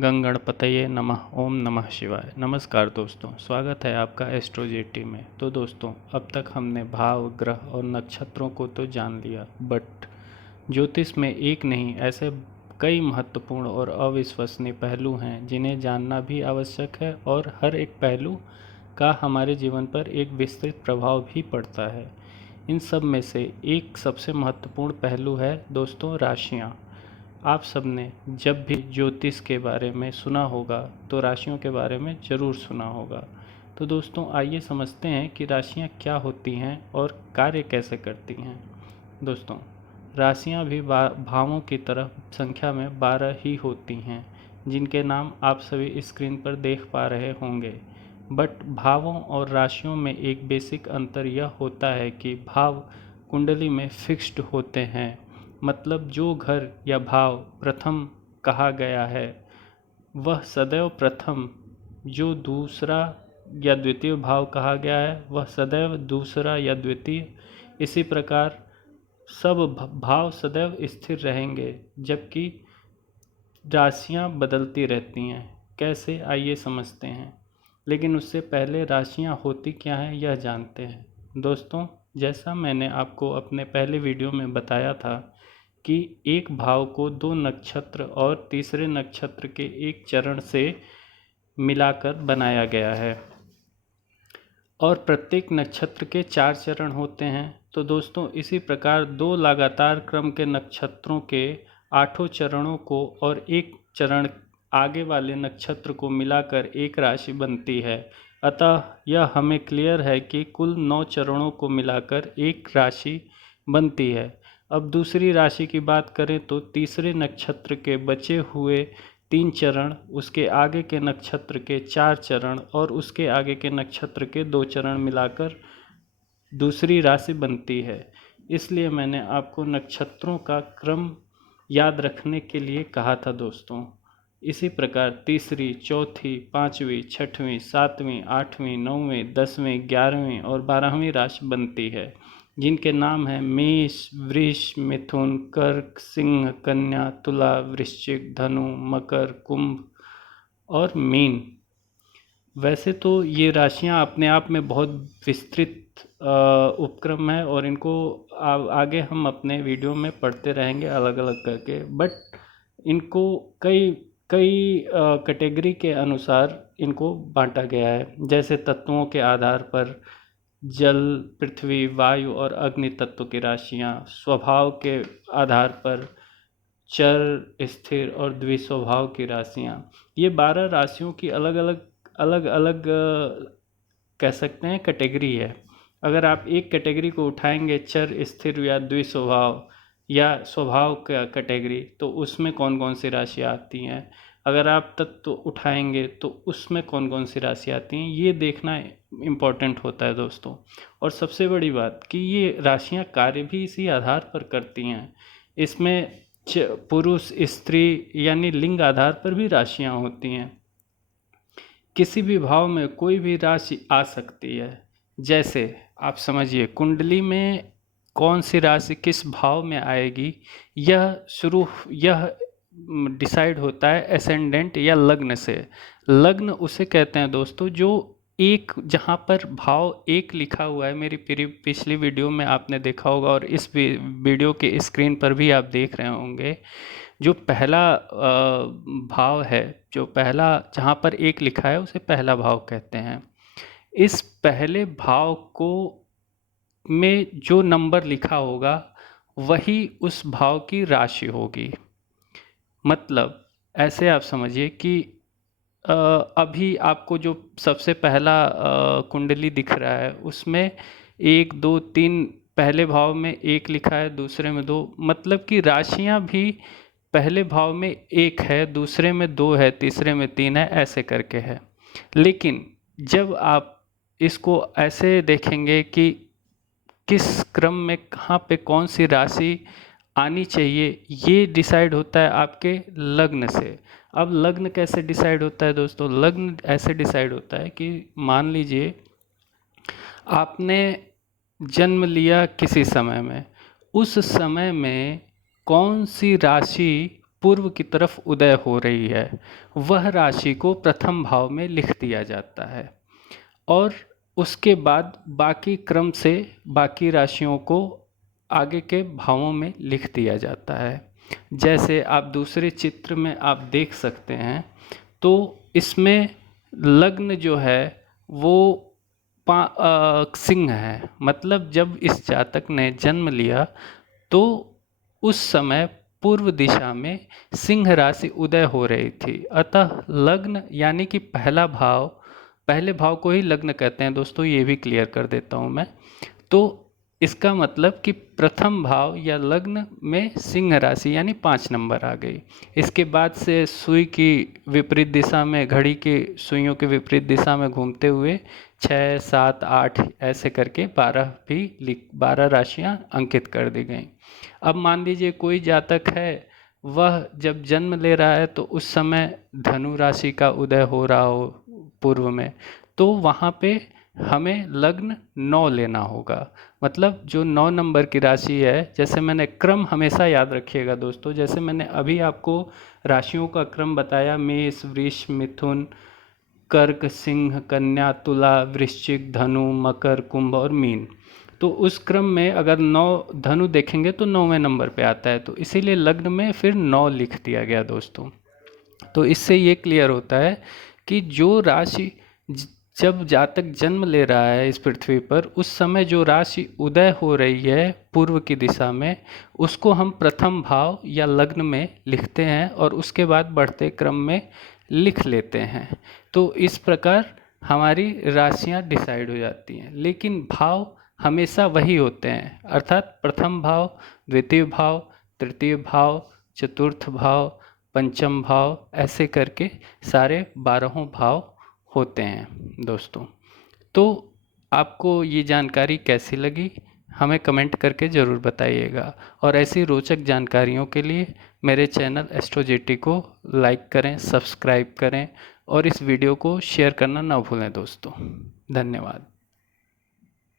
गंगणपतये नमः। ओम नमः शिवाय। नमस्कार दोस्तों, स्वागत है आपका एस्ट्रोजेटी में। तो दोस्तों, अब तक हमने भाव, ग्रह और नक्षत्रों को तो जान लिया, बट ज्योतिष में एक नहीं ऐसे कई महत्वपूर्ण और अविश्वसनीय पहलू हैं जिन्हें जानना भी आवश्यक है, और हर एक पहलू का हमारे जीवन पर एक विस्तृत प्रभाव भी पड़ता है। इन सब में से एक सबसे महत्वपूर्ण पहलू है दोस्तों, राशियाँ। आप सबने जब भी ज्योतिष के बारे में सुना होगा तो राशियों के बारे में ज़रूर सुना होगा। तो दोस्तों, आइए समझते हैं कि राशियाँ क्या होती हैं और कार्य कैसे करती हैं। दोस्तों, राशियाँ भी भावों की तरह संख्या में 12 ही होती हैं, जिनके नाम आप सभी स्क्रीन पर देख पा रहे होंगे। बट भावों और राशियों में एक बेसिक अंतर यह होता है कि भाव कुंडली में फिक्स्ड होते हैं, मतलब जो घर या भाव प्रथम कहा गया है वह सदैव प्रथम, जो दूसरा या द्वितीय भाव कहा गया है वह सदैव दूसरा या द्वितीय। इसी प्रकार सब भाव सदैव स्थिर रहेंगे, जबकि राशियां बदलती रहती हैं। कैसे, आइए समझते हैं। लेकिन उससे पहले राशियां होती क्या हैं यह जानते हैं। दोस्तों, जैसा मैंने आपको अपने पहले वीडियो में बताया था कि एक भाव को 2 नक्षत्र और तीसरे नक्षत्र के एक चरण से मिलाकर बनाया गया है, और प्रत्येक नक्षत्र के 4 चरण होते हैं। तो दोस्तों, इसी प्रकार 2 लगातार क्रम के नक्षत्रों के 8 चरणों को और एक चरण आगे वाले नक्षत्र को मिलाकर एक राशि बनती है। अतः यह हमें क्लियर है कि कुल 9 चरणों को मिलाकर एक राशि बनती है। अब दूसरी राशि की बात करें तो तीसरे नक्षत्र के बचे हुए 3 चरण, उसके आगे के नक्षत्र के 4 चरण और उसके आगे के नक्षत्र के 2 चरण मिलाकर दूसरी राशि बनती है। इसलिए मैंने आपको नक्षत्रों का क्रम याद रखने के लिए कहा था दोस्तों। इसी प्रकार तीसरी, चौथी, पाँचवीं, छठवीं, सातवीं, आठवीं, नौवीं, 10वीं, 11वीं और 12वीं राशि बनती है, जिनके नाम हैं मेष, वृष, मिथुन, कर्क, सिंह, कन्या, तुला, वृश्चिक, धनु, मकर, कुंभ और मीन। वैसे तो ये राशियां अपने आप में बहुत विस्तृत उपक्रम है, और इनको आगे हम अपने वीडियो में पढ़ते रहेंगे अलग अलग करके। बट इनको कई कई कैटेगरी के अनुसार इनको बांटा गया है, जैसे तत्वों के आधार पर जल, पृथ्वी, वायु और अग्नि तत्व की राशियाँ, स्वभाव के आधार पर चर, स्थिर और द्विस्वभाव की राशियाँ। ये 12 राशियों की अलग अलग कह सकते हैं कैटेगरी है। अगर आप एक कैटेगरी को उठाएंगे, चर, स्थिर या द्विस्वभाव या स्वभाव का कैटेगरी, तो उसमें कौन कौन सी राशियाँ आती हैं। अगर आप तत्व उठाएंगे तो उसमें कौन कौन सी राशि आती हैं, ये देखना इम्पॉर्टेंट होता है दोस्तों। और सबसे बड़ी बात कि ये राशियां कार्य भी इसी आधार पर करती हैं। इसमें पुरुष, स्त्री यानी लिंग आधार पर भी राशियां होती हैं। किसी भी भाव में कोई भी राशि आ सकती है। जैसे आप समझिए, कुंडली में कौन सी राशि किस भाव में आएगी, यह डिसाइड होता है एसेंडेंट या लग्न से। लग्न उसे कहते हैं दोस्तों जो एक, जहाँ पर भाव एक लिखा हुआ है। मेरी पिछली वीडियो में आपने देखा होगा, और इस वीडियो के स्क्रीन पर भी आप देख रहे होंगे। जो पहला भाव है, जो पहला जहाँ पर एक लिखा है उसे पहला भाव कहते हैं। इस पहले भाव को में जो नंबर लिखा होगा वही उस भाव की राशि होगी। मतलब ऐसे आप समझिए कि अभी आपको जो सबसे पहला कुंडली दिख रहा है उसमें 1, 2, 3 पहले भाव में 1 लिखा है, दूसरे में 2। मतलब कि राशियां भी पहले भाव में 1 है, दूसरे में 2 है, तीसरे में 3 है, ऐसे करके है। लेकिन जब आप इसको ऐसे देखेंगे कि किस क्रम में कहाँ पे कौन सी राशि आनी चाहिए, ये डिसाइड होता है आपके लग्न से। अब लग्न कैसे डिसाइड होता है दोस्तों? लग्न ऐसे डिसाइड होता है कि मान लीजिए आपने जन्म लिया किसी समय में, उस समय में कौन सी राशि पूर्व की तरफ उदय हो रही है, वह राशि को प्रथम भाव में लिख दिया जाता है और उसके बाद बाकी क्रम से बाकी राशियों को आगे के भावों में लिख दिया जाता है। जैसे आप दूसरे चित्र में आप देख सकते हैं, तो इसमें लग्न जो है वो सिंह है। मतलब जब इस जातक ने जन्म लिया तो उस समय पूर्व दिशा में सिंह राशि उदय हो रही थी। अतः लग्न यानी कि पहला भाव, पहले भाव को ही लग्न कहते हैं दोस्तों, ये भी क्लियर कर देता हूँ मैं। तो इसका मतलब कि प्रथम भाव या लग्न में सिंह राशि यानी 5 नंबर आ गई। इसके बाद से सुई की विपरीत दिशा में, घड़ी की सुइयों के विपरीत दिशा में घूमते हुए 6, 7, 8 ऐसे करके 12 राशियां अंकित कर दी गई। अब मान लीजिए कोई जातक है, वह जब जन्म ले रहा है तो उस समय धनु राशि का उदय हो रहा हो पूर्व में, तो वहाँ पे हमें लग्न 9 लेना होगा। मतलब जो 9 नंबर की राशि है, जैसे मैंने क्रम हमेशा याद रखिएगा दोस्तों, जैसे मैंने अभी आपको राशियों का क्रम बताया, मेष, वृष, मिथुन, कर्क, सिंह, कन्या, तुला, वृश्चिक, धनु, मकर, कुंभ और मीन। तो उस क्रम में अगर 9 धनु देखेंगे तो 9वें नंबर पे आता है, तो इसीलिए लग्न में फिर 9 लिख दिया गया दोस्तों। तो इससे ये क्लियर होता है कि जो राशि जब जातक जन्म ले रहा है इस पृथ्वी पर, उस समय जो राशि उदय हो रही है पूर्व की दिशा में, उसको हम प्रथम भाव या लग्न में लिखते हैं और उसके बाद बढ़ते क्रम में लिख लेते हैं। तो इस प्रकार हमारी राशियां डिसाइड हो जाती हैं, लेकिन भाव हमेशा वही होते हैं, अर्थात प्रथम भाव, द्वितीय भाव, तृतीय भाव, चतुर्थ भाव, पंचम भाव, ऐसे करके सारे 12 भाव होते हैं दोस्तों। तो आपको ये जानकारी कैसी लगी, हमें कमेंट करके ज़रूर बताइएगा और ऐसी रोचक जानकारियों के लिए मेरे चैनल एस्ट्रोजेटी को लाइक करें, सब्सक्राइब करें और इस वीडियो को शेयर करना ना भूलें दोस्तों। धन्यवाद।